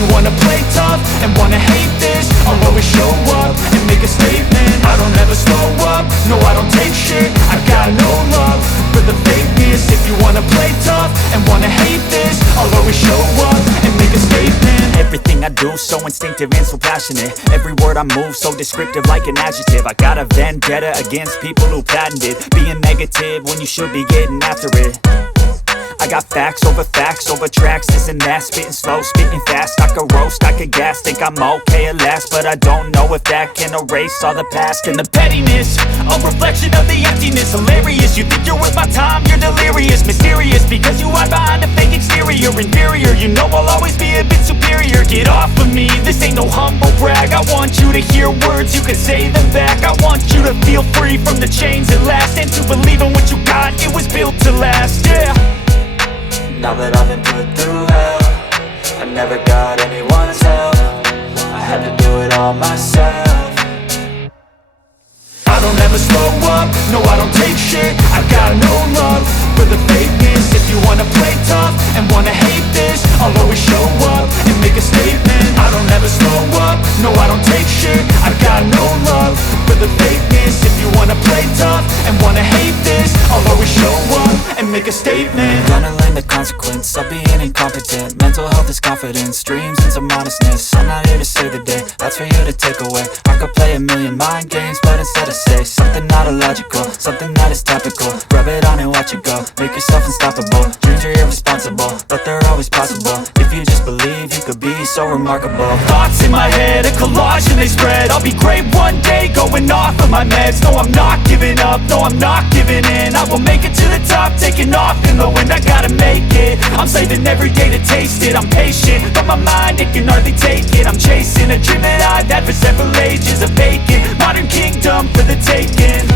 you wanna play tough and wanna hate this, I'll always show up and make a statement. I don't ever slow up, no I don't take shit. I got no love for the fakeness. If you wanna play tough and wanna hate this, I'll always show up and make a statement. Everything I do so instinctive and so passionate. Every word I move so descriptive like an adjective. I got a vendetta against people who patented being negative when you should be getting after it. I got facts over tracks, this and that. Spitting slow, spitting fast. I could roast, I could gas. Think I'm okay at last, but I don't know if that can erase all the past. And the pettiness, a reflection of the emptiness. Hilarious, you think you're worth my time, you're delirious. Mysterious, because you hide behind a fake exterior. Inferior, you know I'll always be a bit superior. Get off of me, this ain't no humble brag. I want you to hear words, you can say them back. I want you to feel free from the chains at last, and to believe in what you got, it was built to last, yeah. Now that I've been put through hell, I never got anyone's help. I had to do it all myself. I don't ever slow up, no I don't take shit. I got no love for the fakeness. If you wanna play tough and wanna hate this, I'll always show up and make a statement. I don't ever slow up, no I don't take shit. I got no love for the fakeness. If you wanna play tough and wanna hate this, I'll always show up and make a statement. Gonna learn the consequence of being incompetent. Mental health is confidence, dreams and some modestness. I'm not here to save the day, that's for you to take away. I could play a million mind games, but instead I say something not illogical, something that is topical. Rub it on and watch it go, make yourself unstoppable. Dreams are irresponsible, but they're always possible. If you just believe, you could be so remarkable. Thoughts in my head, a collage and they spread. I'll be great one day, going off of my meds. No, I'm not giving up, no, I'm not giving in. I will make it to the top, taking off in the wind. I gotta make it, I'm saving every day to taste it. I'm patient, but my mind, it can hardly take it. I'm chasing a dream that I've had for several ages. A vacant, modern kingdom for the taking.